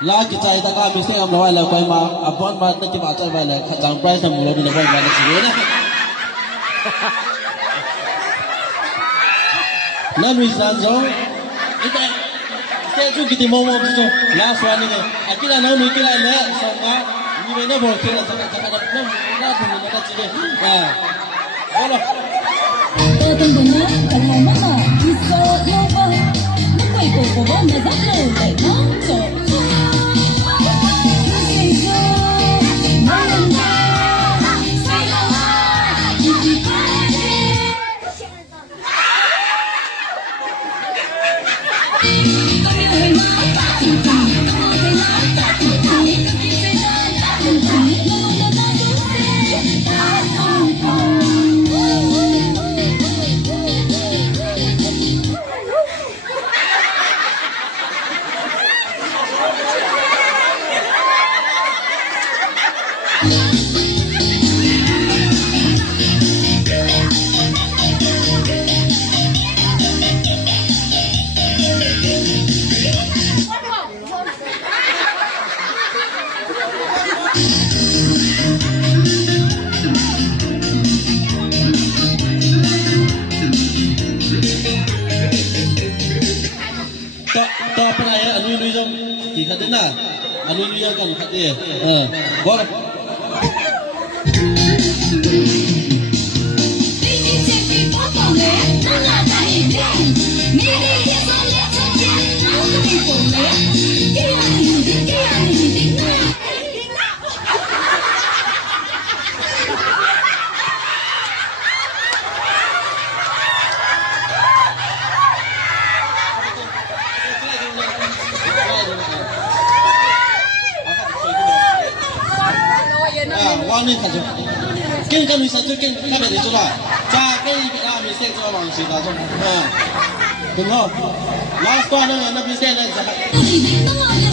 lá cái trái ta có mình sẽ làm nói là quay mà abon mà tất cả trái vậy là chẳng price là mua được quay mà nó chỉ đấy nên mình làm giống sẽ chụp cái mồm mồm chứ last one này cái là nó nuôi cái là nè xong á như vậy nó bỏ cái là chắc nó thì nó chỉ đấy à đó tôi từng muốn nói phải là mama đi so lâu ba nó quay cổ bom mà rất lâu để nó rồiต่อไปอันนี้ลุยจงกี่ขัดนะอันนี้ลุยกันขัดเดียบอก ว่านี่ขัดจุกินกันมีสัตว์กินแค่แบบนี้จุล่ะจ้าก็อีกอ่ะมีเส้นจุล่ะบางสิ่งต่างๆถึงเหรอ last one นั่นพิเศษเลยจ้ะ